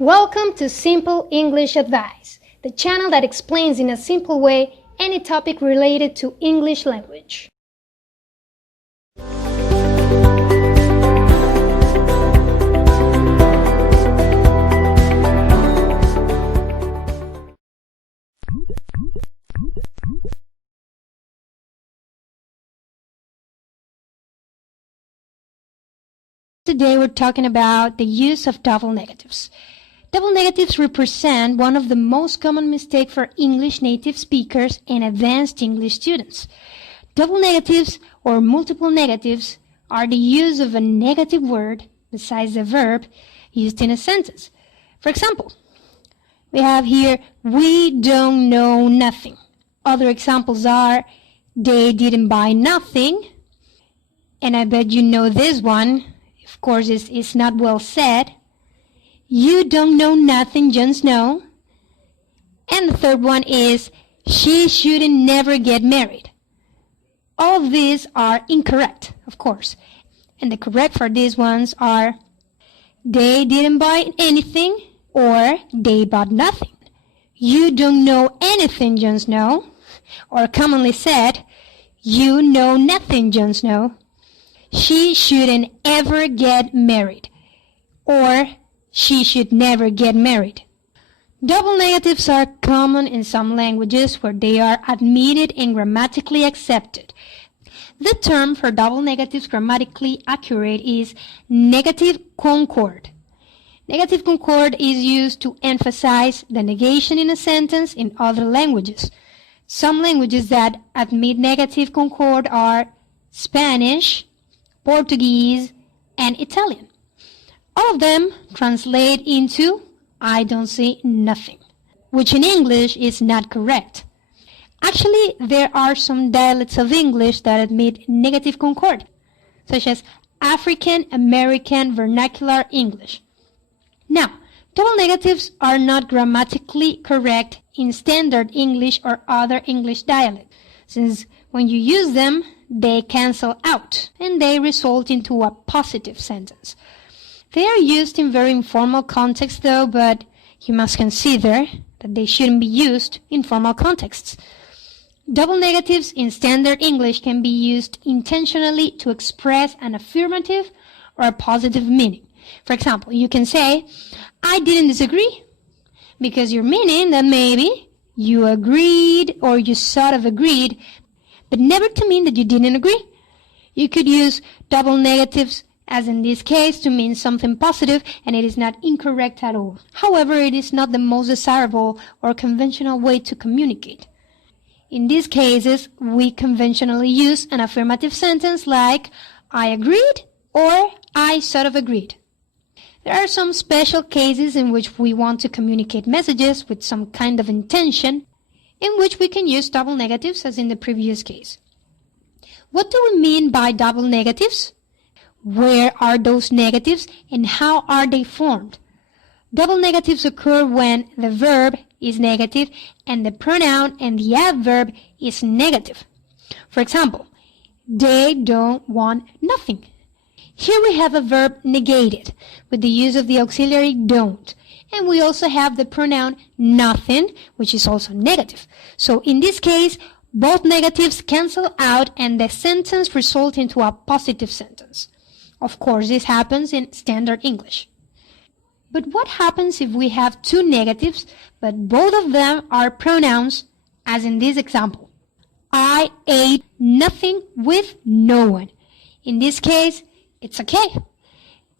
Welcome to Simple English Advice, the channel that explains in a simple way any topic related to English language. Today we're talking about the use of double negatives. Double negatives represent one of the most common mistakes for English native speakers and advanced English students. Double negatives or multiple negatives are the use of a negative word besides the verb used in a sentence. For example, we have here, we don't know nothing. Other examples are, they didn't buy nothing. And I bet you know this one. Of course, it's not well said. You don't know nothing, Jon Snow. And the third one is, she shouldn't never get married. All of these are incorrect, of course. And the correct for these ones are, they didn't buy anything or they bought nothing. You don't know anything, Jon Snow. Or commonly said, you know nothing, Jon Snow. She shouldn't ever get married. Or she should never get married. Double negatives are common in some languages where they are admitted and grammatically accepted. The term for double negatives grammatically accurate is negative concord. Negative concord is used to emphasize the negation in a sentence in other languages. Some languages that admit negative concord are Spanish, Portuguese, and Italian. All of them translate into I don't see nothing, which in English is not correct. Actually, there are some dialects of English that admit negative concord, such as African American Vernacular English. Now, double negatives are not grammatically correct in Standard English or other English dialects, since when you use them, they cancel out and they result into a positive sentence. They are used in very informal contexts though, but you must consider that they shouldn't be used in formal contexts. Double negatives in Standard English can be used intentionally to express an affirmative or a positive meaning. For example, you can say, I didn't disagree, because you're meaning that maybe you agreed or you sort of agreed, but never to mean that you didn't agree. You could use double negatives, as in this case, to mean something positive, and it is not incorrect at all. However, it is not the most desirable or conventional way to communicate. In these cases, we conventionally use an affirmative sentence like, I agreed or I sort of agreed. There are some special cases in which we want to communicate messages with some kind of intention, in which we can use double negatives as in the previous case. What do we mean by double negatives? Where are those negatives and how are they formed? Double negatives occur when the verb is negative and the pronoun and the adverb is negative. For example, they don't want nothing. Here we have a verb negated with the use of the auxiliary don't. And we also have the pronoun nothing, which is also negative. So in this case, both negatives cancel out and the sentence results into a positive sentence. Of course, this happens in Standard English. But what happens if we have two negatives, but both of them are pronouns, as in this example? I ate nothing with no one. In this case, it's okay.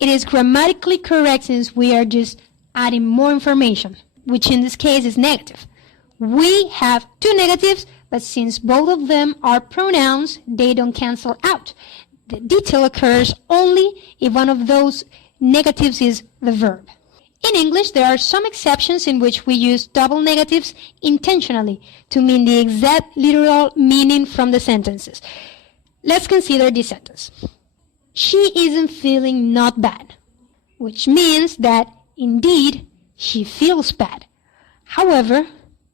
It is grammatically correct since we are just adding more information, which in this case is negative. We have two negatives, but since both of them are pronouns, they don't cancel out. The detail occurs only if one of those negatives is the verb. In English, there are some exceptions in which we use double negatives intentionally to mean the exact literal meaning from the sentences. Let's consider this sentence. She isn't feeling not bad, which means that indeed she feels bad. However,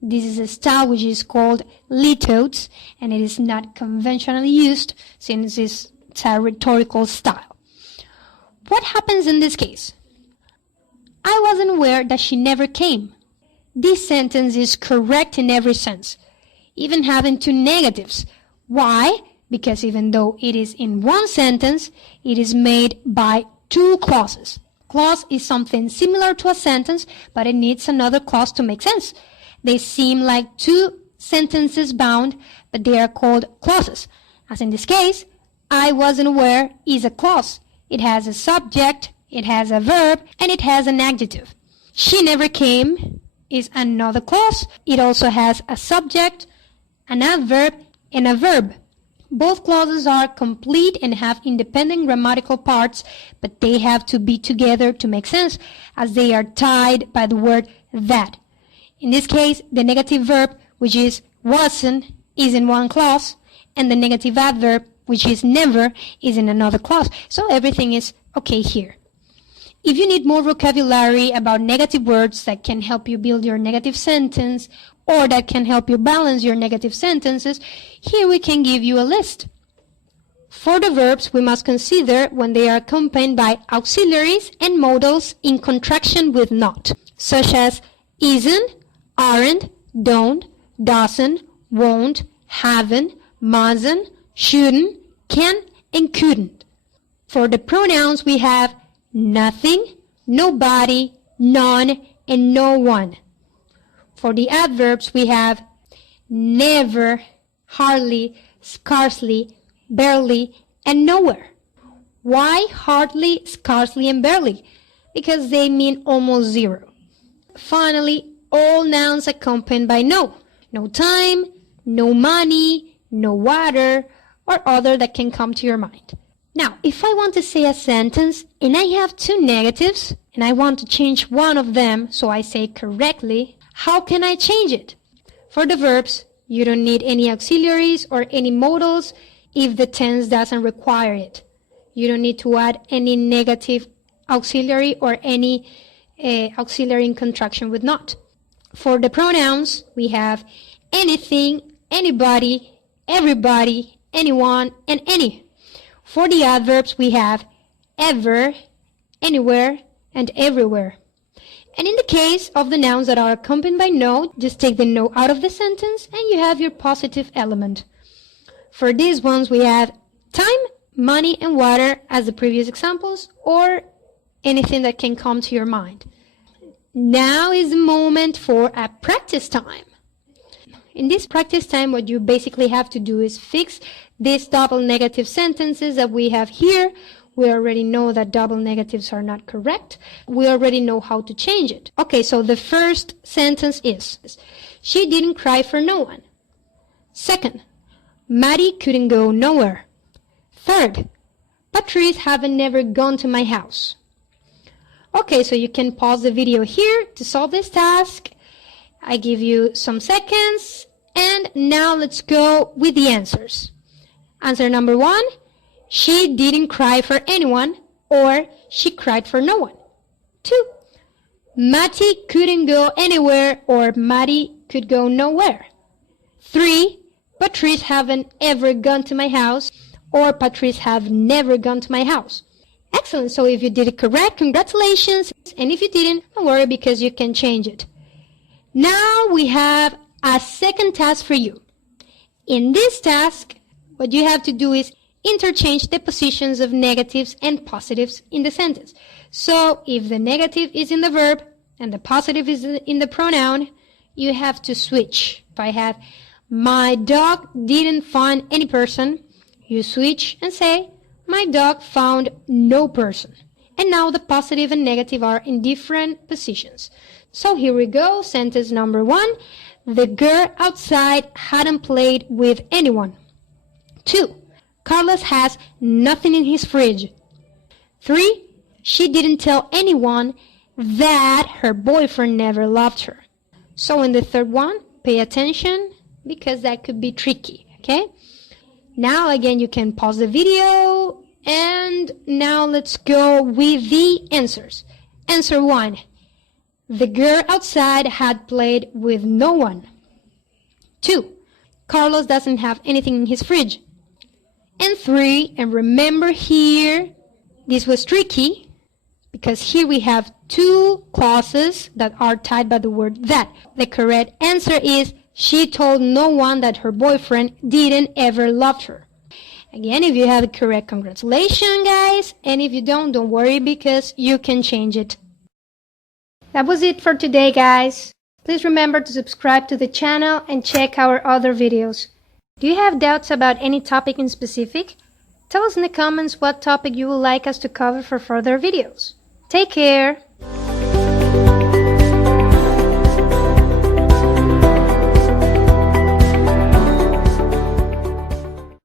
this is a style which is called litotes, and it is not conventionally used since it's a rhetorical style. What happens in this case? I wasn't aware that she never came. This sentence is correct in every sense, even having two negatives. Why? Because even though it is in one sentence, it is made by two clauses. Clause is something similar to a sentence, but it needs another clause to make sense. They seem like two sentences bound, but they are called clauses. As in this case, I wasn't aware is a clause. It has a subject, it has a verb, and it has an adjective. She never came is another clause. It also has a subject, an adverb, and a verb. Both clauses are complete and have independent grammatical parts, but they have to be together to make sense, as they are tied by the word that. In this case, the negative verb, which is wasn't, is in one clause, and the negative adverb, which is never, is in another clause. So everything is okay here. If you need more vocabulary about negative words that can help you build your negative sentence, or that can help you balance your negative sentences, here we can give you a list. For the verbs, we must consider when they are accompanied by auxiliaries and modals in contraction with not, such as isn't, aren't, don't, doesn't, won't, haven't, mustn't, shouldn't, can, and couldn't. For the pronouns, we have nothing, nobody, none, and no one. For the adverbs, we have never, hardly, scarcely, barely, and nowhere. Why hardly, scarcely, and barely? Because they mean almost zero. Finally, all nouns accompanied by no. No time, no money, no water, or other that can come to your mind. Now, if I want to say a sentence and I have two negatives and I want to change one of them so I say correctly, how can I change it? For the verbs, you don't need any auxiliaries or any modals if the tense doesn't require it. You don't need to add any negative auxiliary or any auxiliary in contraction with not. For the pronouns, we have anything, anybody, everybody, anyone, and any. For the adverbs, we have ever, anywhere, and everywhere. And in the case of the nouns that are accompanied by no, just take the no out of the sentence and you have your positive element. For these ones, we have time, money, and water as the previous examples, or anything that can come to your mind. Now is the moment for a practice time. In this practice time, what you basically have to do is fix these double negative sentences that we have here. We already know that double negatives are not correct. We already know how to change it. Okay, so the first sentence is, she didn't cry for no one. Second, Maddie couldn't go nowhere. Third, Patrice haven't never gone to my house. Okay, so you can pause the video here to solve this task. I give you some seconds, and now let's go with the answers. Answer number 1, she didn't cry for anyone, or she cried for no one. 2, Matty couldn't go anywhere, or Matty could go nowhere. 3, Patrice haven't ever gone to my house, or Patrice have never gone to my house. Excellent, so if you did it correct, congratulations, and if you didn't, don't worry because you can change it. Now we have a second task for you. In this task, what you have to do is interchange the positions of negatives and positives in the sentence. So if the negative is in the verb and the positive is in the pronoun, you have to switch. If I have, my dog didn't find any person, you switch and say, my dog found no person. And now the positive and negative are in different positions. So here we go, sentence number 1. The girl outside hadn't played with anyone. 2. Carlos has nothing in his fridge. 3. She didn't tell anyone that her boyfriend never loved her. So in the third one, pay attention because that could be tricky, okay? Now again, you can pause the video and now let's go with the answers. Answer 1. The girl outside had played with no one. 2. Carlos doesn't have anything in his fridge. And 3, and remember here, this was tricky because here we have two clauses that are tied by the word that. The correct answer is she told no one that her boyfriend didn't ever love her. Again, if you have it correct, congratulations, guys. And if you don't worry because you can change it. That was it for today, guys. Please remember to subscribe to the channel and check our other videos. Do you have doubts about any topic in specific? Tell us in the comments what topic you would like us to cover for further videos. Take care!